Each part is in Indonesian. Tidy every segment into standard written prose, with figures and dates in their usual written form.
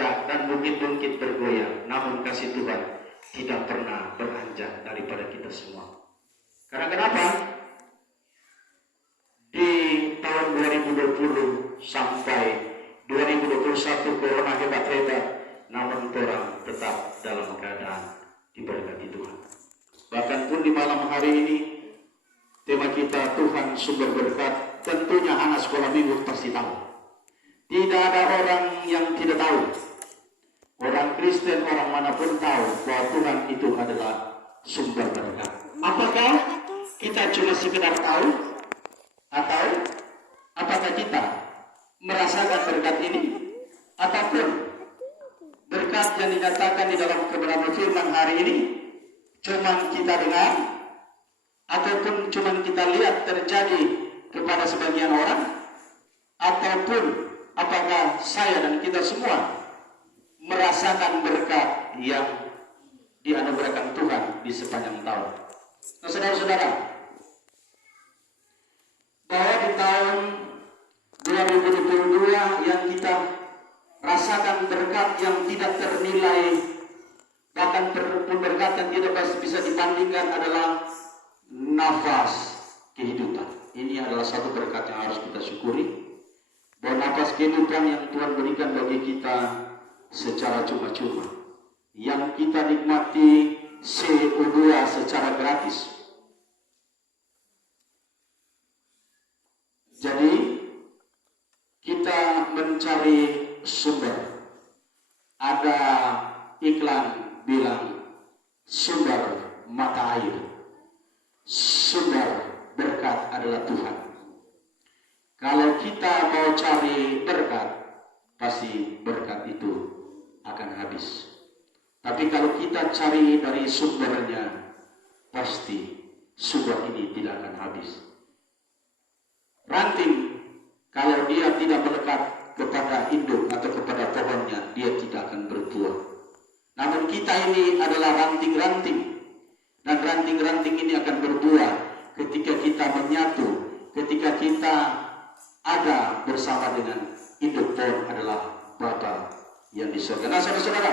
beranjak dan bukit-bukit bergoyang, namun kasih Tuhan tidak pernah beranjak daripada kita semua. Karena kenapa? Di tahun 2020 sampai 2021 corona hebat-hebat, namun orang tetap dalam keadaan diberkati Tuhan. Bahkan pun di malam hari ini, tema kita Tuhan sumber berkat, tentunya anak sekolah minggu pasti tahu. Tidak ada orang yang tidak tahu. Orang Kristen, orang manapun tahu bahwa Tuhan itu adalah sumber berkat. Apakah kita cuma sekedar tahu? Atau apakah kita merasakan berkat ini? Ataupun berkat yang dinyatakan di dalam kebenaran firman hari ini cuma kita dengar? Ataupun cuma kita lihat terjadi kepada sebagian orang? Ataupun apakah saya dan kita semua merasakan berkat yang dianugerahkan Tuhan di sepanjang tahun? Nah, saudara-saudara, bahwa di tahun 2022 yang kita rasakan berkat yang tidak ternilai, bahkan berkat yang tidak bisa dibandingkan adalah nafas kehidupan. Ini adalah satu berkat yang harus kita syukuri. Bahwa nafas kehidupan yang Tuhan berikan bagi kita secara cuma-cuma, yang kita nikmati CO2 secara gratis. Jadi kita mencari sumber. Ada iklan bilang sumber mata air, sumber berkat adalah Tuhan. Kalau kita mau cari berkat, pasti berkat itu akan habis. Tapi kalau kita cari dari sumbernya, pasti sumber ini tidak akan habis. Ranting, kalau dia tidak melekat kepada induk atau kepada pohonnya, dia tidak akan berbuah. Namun kita ini adalah ranting-ranting, dan ranting-ranting ini akan berbuah ketika kita menyatu, ketika kita ada bersama dengan induk pohon adalah Bapa yang di surga. Nah, saudara-saudara,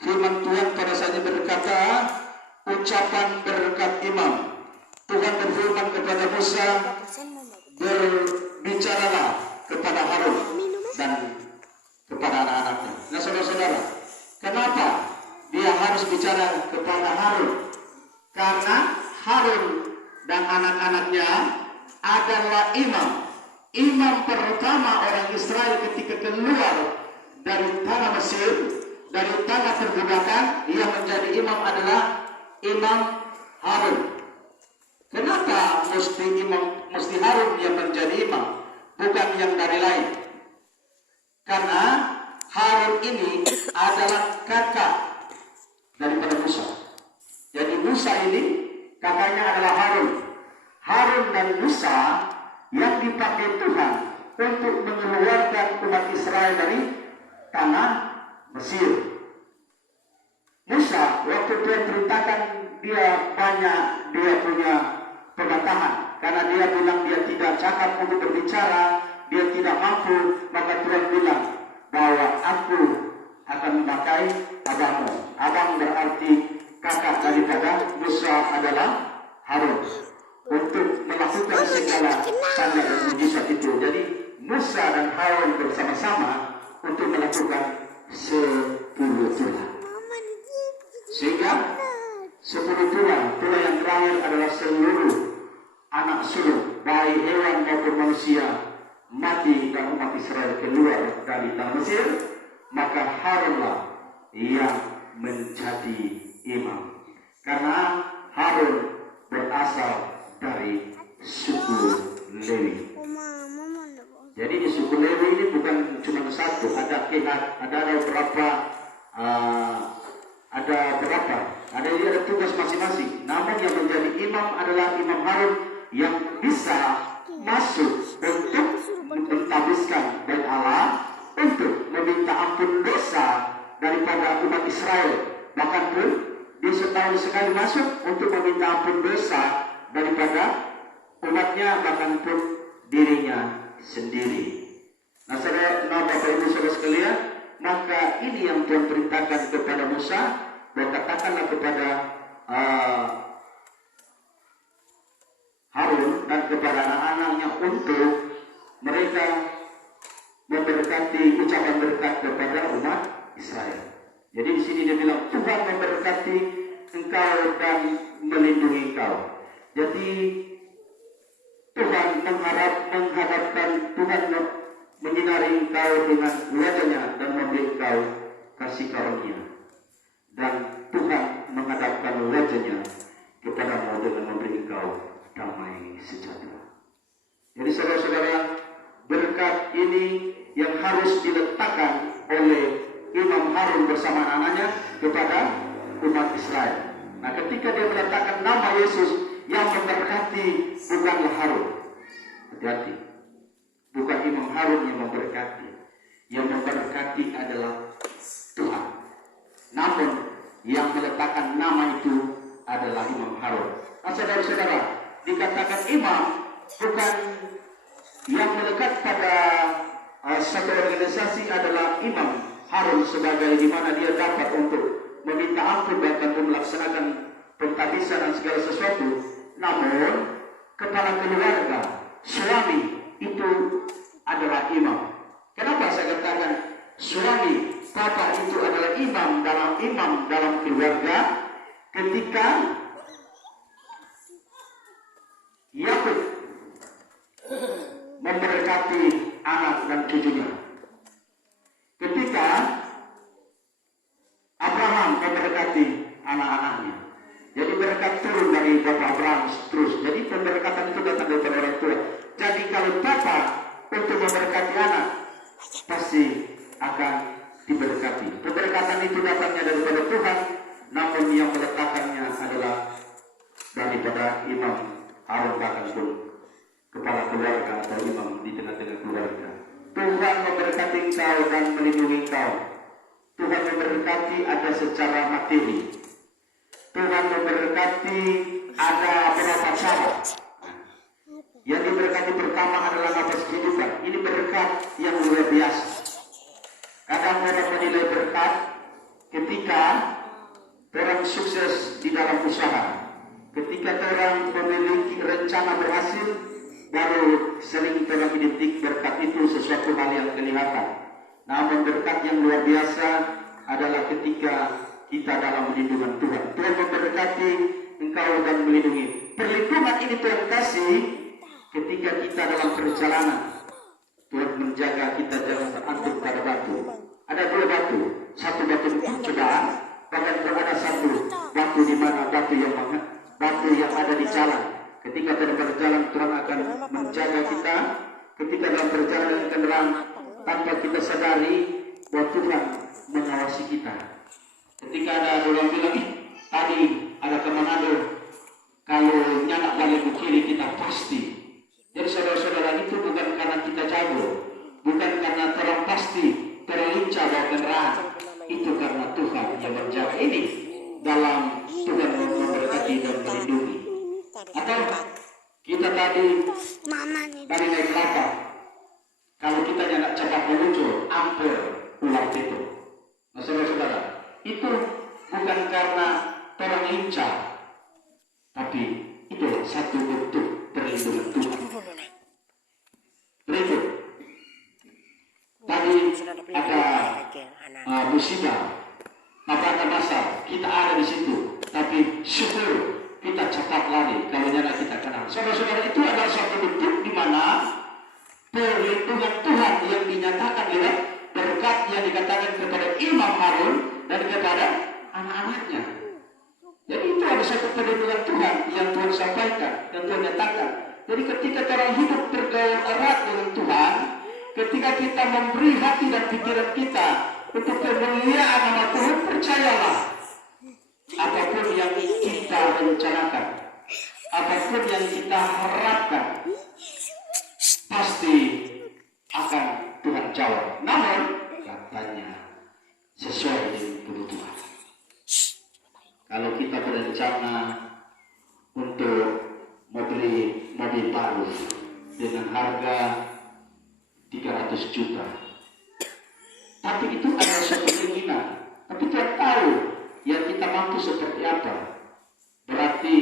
firman Tuhan pada saat ini berkata, ucapan berkat imam. Tuhan berfirman kepada Musa, berbicaralah kepada Harun dan kepada anak-anaknya. Nah, saudara-saudara, kenapa dia harus bicara kepada Harun? Karena Harun dan anak-anaknya adalah imam. Imam pertama orang Israel ketika keluar dari tanah Mesir, dari tanah perbudakan, yang menjadi imam adalah Imam Harun. Kenapa mesti Harun yang menjadi imam, bukan yang dari lain? Karena Harun ini adalah kakak daripada Musa. Jadi Musa ini kakaknya adalah Harun. Harun dan Musa yang dipakai Tuhan untuk mengeluarkan umat Israel dari tanah Mesir. Musa, waktu Tuhan perintahkan dia punya pembatahan, karena dia bilang dia tidak cakap untuk berbicara, dia tidak mampu, maka Tuhan bilang bahwa aku akan memakai abangmu. Abang berarti kakak daripada Musa adalah Harun, untuk melakukan segala tanda dan mujizat itu. Jadi Musa dan Harun bersama-sama untuk melakukan 10 tulah. Sehingga 10 tulah yang terakhir adalah seluruh anak sulung, baik hewan maupun manusia, mati dan umat Israel keluar dari tanah Mesir, maka Harunlah yang menjadi imam. Karena Harun berasal dari suku Lewi. Jadi di suku Lewi ini bukan cuma satu, ada Kehat, ada berapa, ada tugas masing-masing. Namun yang menjadi imam adalah Imam Harun yang bisa masuk untuk mentahbiskan bait Allah, untuk meminta ampun dosa daripada umat Israel. Bahkan pun dia setahun sekali masuk untuk meminta ampun dosa daripada umatnya, bahkan pun dirinya sendiri. Nah, Bapak Ibu saudara sekalian, maka ini yang Tuhan perintahkan kepada Musa, bahwa katakanlah kepada Harun dan kepada anak-anaknya untuk mereka memberkati ucapan berkat kepada umat Israel. Jadi di sini dia bilang Tuhan memberkati engkau dan melindungi engkau. Jadi Tuhan menghadapkan, Tuhan menyinari engkau dengan wajahnya dan memberi engkau kasih karunia. Dan Tuhan menghadapkan wajahnya kepadamu dengan memberi engkau damai sejahtera. Jadi saudara-saudara, berkat ini yang harus diletakkan oleh Imam Harun bersama anaknya kepada umat Israel. Nah, ketika dia meletakkan nama Yesus, yang memberkati bukanlah Harun. Hati-hati. Bukan Imam Harun yang memberkati. Yang memberkati adalah Tuhan. Namun, yang meletakkan nama itu adalah Imam Harun. Nah, saudara-saudara, dikatakan imam bukan yang melekat pada satu organisasi adalah Imam Harun sebagai di mana dia dapat untuk meminta ampun bahkan melaksanakan pentahbisan dan segala sesuatu. Namun kepala keluarga, suami itu adalah imam. Kenapa saya katakan suami, papa itu adalah imam dalam keluarga? Ketika Yakub memberkati anak dan cucunya, ketika Abraham memberkati anak-anaknya, jadi berkat turun dari Bapak Abraham terus. Jadi pemberkatan itu datang dari orang tua. Jadi kalau Bapak untuk memberkati anak, pasti akan diberkati. Pemberkatan itu datangnya daripada Tuhan, namun yang meletakkannya adalah daripada Imam Harun, bahkan pun kepala keluarga atau imam di tengah-tengah keluarga. Tuhan memberkati engkau dan melindungi engkau. Tuhan memberkati ada secara materi. Tuhan memberkati ada beberapa cara. Yang diberkati pertama adalah nafas kehidupan. Ini berkat yang luar biasa. Kadang orang menilai berkat ketika orang sukses di dalam usaha. Ketika orang memiliki rencana berhasil, baru sering orang identik berkat itu sesuatu hal yang kelihatan. Namun berkat yang luar biasa adalah ketika kita dalam perlindungan Tuhan. Tuhan memberkati engkau dan melindungi. Perlindungan ini Tuhan kasih ketika kita dalam perjalanan. Tuhan menjaga kita jangan terantuk pada batu. Ada dua batu, satu batu cobaan, bahkan ada satu batu di mana batu yang ada di jalan. Ketika dalam perjalanan Tuhan akan menjaga kita. Ketika dalam perjalanan kendaraan tanpa kita sadari bahwa Tuhan mengawasi kita. Ketika ada orang bilang, tadi ada ke Manado, kalau nyanak balik ke kiri kita pasti. Jadi saudara-saudara, itu bukan karena kita jago, bukan karena terang pasti terlincah bawa kendaraan. Itu karena Tuhan yang menjaga ini dalam Tuhan memberkati dan melindungi. Atau kita tadi naik kelapa, kalau kita nyanak cepat meluncur, hampir ular itu. Nah saudara-saudara, itu bukan karena terang lincah, tapi itu satu bentuk perlindungan Tuhan. Berikut, tadi ada musibah, apa masa kita ada di situ, tapi syukur kita cepat lari kalau nyala kita kenal. Saudara-saudara, itu adalah suatu bentuk di mana perlindungan Tuhan yang dinyatakan lewat berkat yang dikatakan kepada Imam Harun dan kepada anak-anaknya. Jadi itu ada satu perlindungan Tuhan yang Tuhan sampaikan, yang Tuhan nyatakan. Jadi ketika cara hidup tergaul erat dengan Tuhan, ketika kita memberi hati dan pikiran kita untuk kemuliaan nama Tuhan, percayalah, apapun yang kita rencanakan, apapun yang kita harapkan, pasti akan Tuhan jawab. Namun katanya sesuai dengan kebutuhan. Kalau kita berencana untuk membeli mobil baru dengan harga 300 juta, tapi itu adalah suatu Tapi Tuhan tahu yang kita mampu seperti apa. Berarti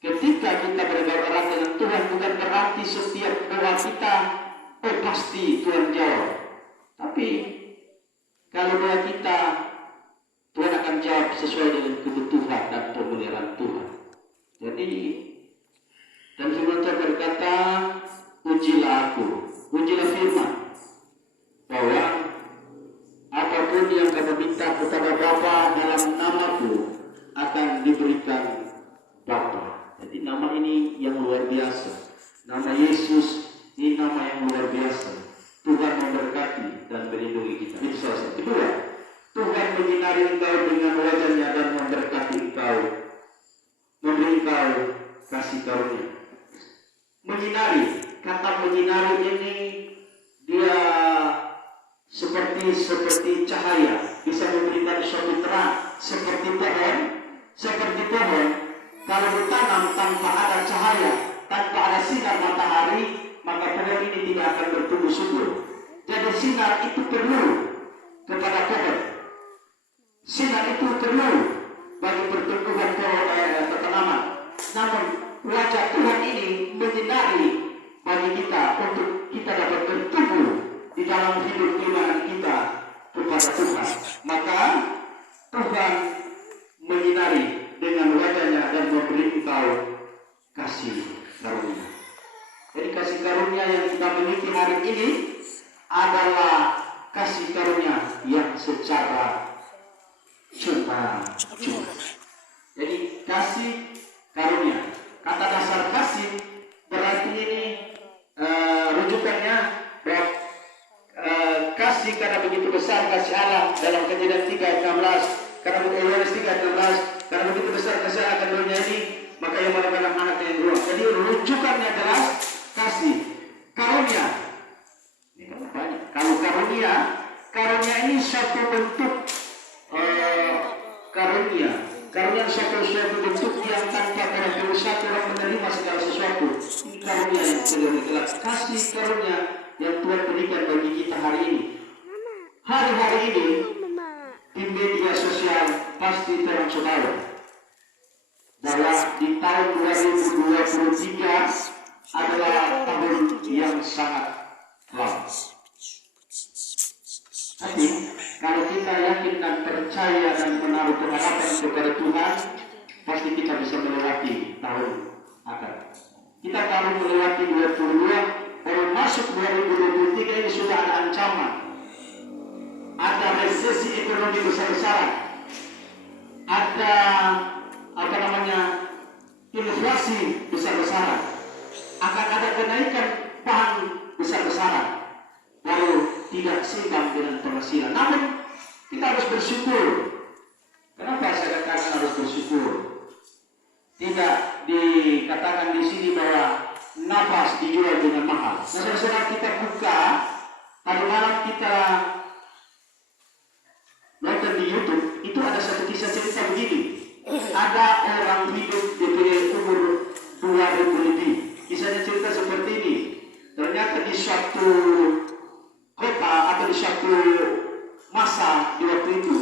ketika kita bergaul erat dengan Tuhan, bukan berarti setiap doa kita pasti Tuhan jawab. Tapi kalau doa kita, Tuhan akan jawab sesuai dengan kebutuhan dan pemeliharaan Tuhan. Jadi, dan firman Tuhan berkata, ujilah aku, ujilah firman, bahwa apapun yang kamu minta kepada Bapa dalam namaku akan diberikan Bapa. Jadi nama ini yang luar biasa. Nama Yesus ini nama yang luar biasa. Tuhan memberkati dan melindungi kita. Itu salah satu. Kedua, Tuhan menyinari engkau dengan wajahnya dan memberkati engkau, memberi engkau kasih karunia. Menyinari, kata menyinari ini dia seperti cahaya, bisa memberikan suatu terang, seperti pohon. Kalau ditanam tanpa ada cahaya, tanpa ada sinar matahari, maka pohon ini tidak akan bertumbuh subur. Jadi sinar itu perlu kepada pohon. Sinar itu perlu bagi pertumbuhan tanaman. Namun wajah Tuhan ini menyinari bagi kita untuk kita dapat bertumbuh di dalam hidup iman kita kepada Tuhan. Maka Tuhan menyinari dengan wajahnya dan memberi engkau kasih karunia. Jadi kasih karunia yang kita miliki hari ini adalah kasih karunia yang secara cuma. Jadi kasih karunia. Kata dasar kasih berarti ini rujukannya kasih karena begitu besar kasih Allah dalam Kejadian 3:16, karena Yohanes 3:16, karena begitu besar kasih Allah akan dunia ini, maka ia menyatakan anak yang dua. Jadi rujukannya adalah kasih. Karunia. Ini banyak. Kalau karunia ini suatu bentuk karunia. Karunia suatu bentuk yang tanpa berusaha orang menerima segala sesuatu. Ini karunia yang terjadi. Kasih karunia yang Tuhan berikan bagi kita hari ini. Hari-hari ini di media sosial pasti terang saudara bahwa di tahun 2023 adalah tahun yang sangat lama. Tapi kalau kita yakin dan percaya dan menaruh pengharapan kepada Tuhan, pasti kita bisa melewati tahun akan. Kita baru melewati 22, baru masuk 2023 ini sudah ada ancaman. Ada resesi ekonomi besar-besaran. Ada inflasi besar-besaran. Akan ada kenaikan bahan besar-besaran. Lalu tidak seimbang dengan penghasilan. Namun kita harus bersyukur. Kenapa saya katakan harus bersyukur? Tidak dikatakan di sini bahwa nafas dijual dengan mahal. Nah, saudara kita buka, tadi malam kita nonton di YouTube, itu ada satu kisah cerita begini. Ada orang hidup di umur 2000 lebih. Kisahnya cerita seperti ini. Ternyata di suatu kota atau di suatu masa di waktu itu,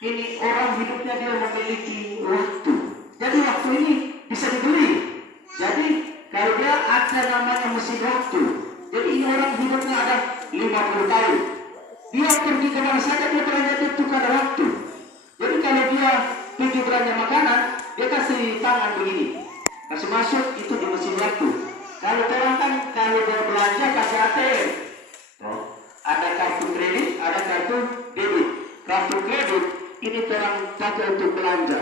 ini orang hidupnya dia memiliki waktu. Jadi waktu ini bisa dibeli. Jadi kalau dia ada namanya mesin waktu. Jadi ini orang hidupnya ada 50 tahun. Dia pergi kemana saja dia ternyata tukar waktu. Jadi kalau dia pergi belanja makanan, dia kasih tangan begini, kasih masuk itu di mesin waktu. Kalau orang kan kalau dia belanja kasih ATM, ada kartu kredit, ada kartu debit. Kartu kredit ini orang pakai untuk belanja.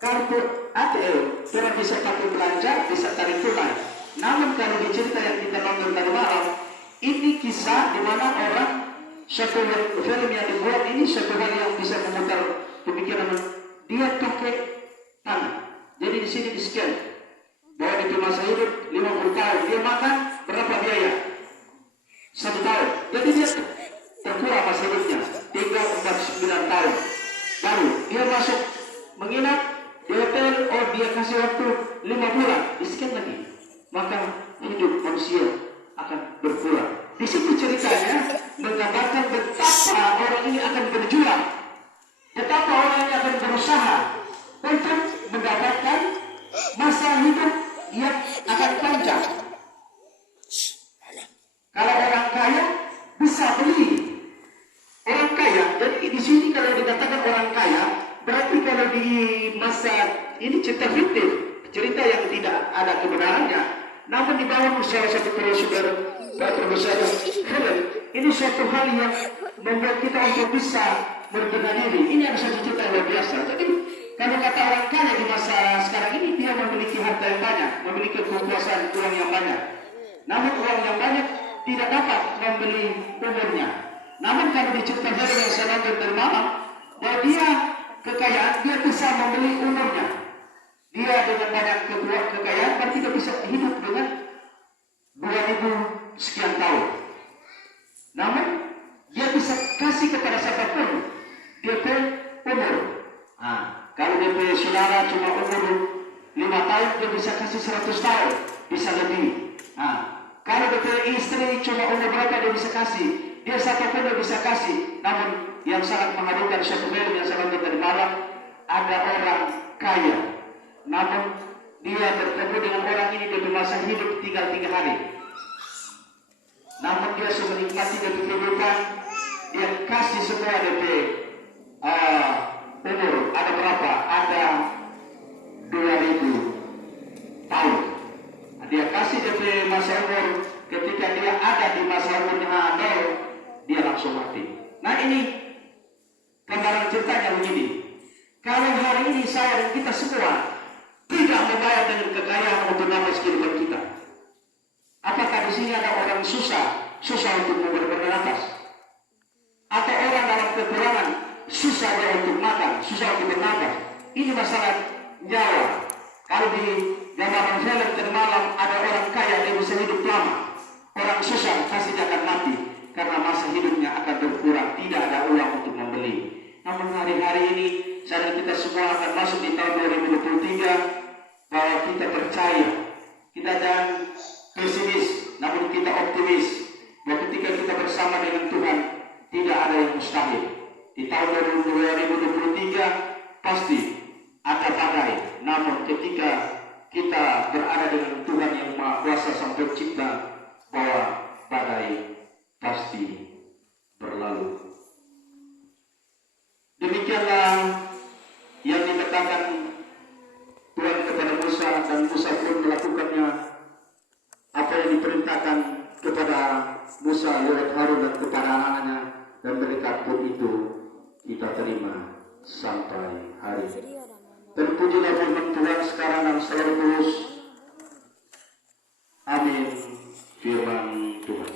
Kartu ATM orang bisa pakai belanja, bisa tarik tunai. Namun kalau di cerita yang kita nonton tadi malam, ini kisah di mana orang satu film yang dibuat ini satu hal yang bisa memutar pemikiran. Dia pakai tangan. Jadi di sini di scan bahwa di masa hidup 50 tahun dia makan berapa biaya? 1 tahun. Jadi dia terkurang masa hidupnya tinggal 49 tahun. Baru dia masuk menginap di hotel, oh dia kasih waktu 5 bulan, di scan lagi. Maka hidup manusia akan berkurang. Di situ ceritanya menggambarkan betapa orang ini akan berjuang di masa ini cerita fiktif, cerita yang tidak ada kebenarannya, namun dibangun salah satu Profesor Helen, ini suatu hal yang membuat kita untuk bisa berbenah diri. Ini adalah satu cerita yang luar biasa. Jadi kalau kata orang kaya di masa sekarang ini, dia memiliki harta yang banyak, memiliki kekuasaan uang yang banyak. Namun uang yang banyak tidak dapat membeli umurnya. Namun kalau dicerita Helen yang saya nonton dari malam, bahwa dia kekayaan, dia bisa membeli umurnya. Dia dengan banyak kekayaan, dan tidak bisa hidup dengan 2000 sekian tahun. Namun dia bisa kasih kepada siapapun DP umur. Kalau DP saudara cuma umur 5 tahun, dia bisa kasih 100 tahun, bisa lebih. Kalau DP istri cuma umur berapa, dia bisa kasih. Dia siapapun dia bisa kasih. Namun yang sangat mengharukan suatu film yang saya nonton dari malam, ada orang kaya, namun dia bertemu dengan orang ini di masa hidup tinggal 3 hari. Namun dia menikmati dari kehidupan, dia kasih semua DP umur. Ada berapa? Ada 2000 tahun. Dia kasih DP masa umur. Ketika dia ada di masa umurnya 0, dia langsung mati. Nah ini gambaran ceritanya begini. Kalau hari ini saya dan kita semua tidak membayar dengan kekayaan untuk nafas kehidupan kita, apakah di sini ada orang susah untuk bernafas? Atau orang dalam kekurangan susah dia untuk makan, susah untuk bernafas? Ini masalah nyawa. Kalau di gambaran film tadi malam, ada orang kaya dia bisa hidup lama, orang susah pasti dia akan mati karena masa hidupnya akan berkurang, tidak ada uang untuk membeli. Namun hari-hari ini saya dan kita semua akan masuk di tahun 2023, bahwa kita percaya, kita jangan pesimis, namun kita optimis, bahwa ketika kita bersama dengan Tuhan, tidak ada yang mustahil. Di tahun 2023 pasti ada badai, namun ketika kita berada dengan Tuhan yang Maha Kuasa Sang Pencipta, bahwa badai pasti berlalu. Demikianlah yang dikatakan Tuhan kepada Musa, dan Musa pun melakukannya apa yang diperintahkan kepada Musa lewat Harun dan kepada anak-anaknya, dan berkat pun itu kita terima sampai hari ini. Terpujilah firman Tuhan sekarang dan selalu terus. Amin. Firman Tuhan.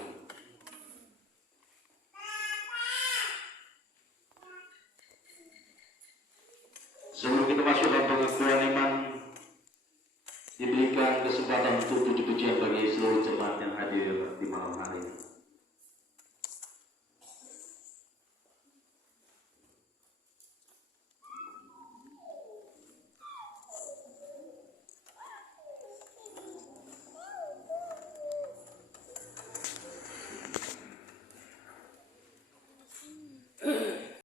Sebelum kita masuk dalam pengakuan iman, diberikan kesempatan untuk puji-pujian bagi seluruh jemaat yang hadir di malam hari ini.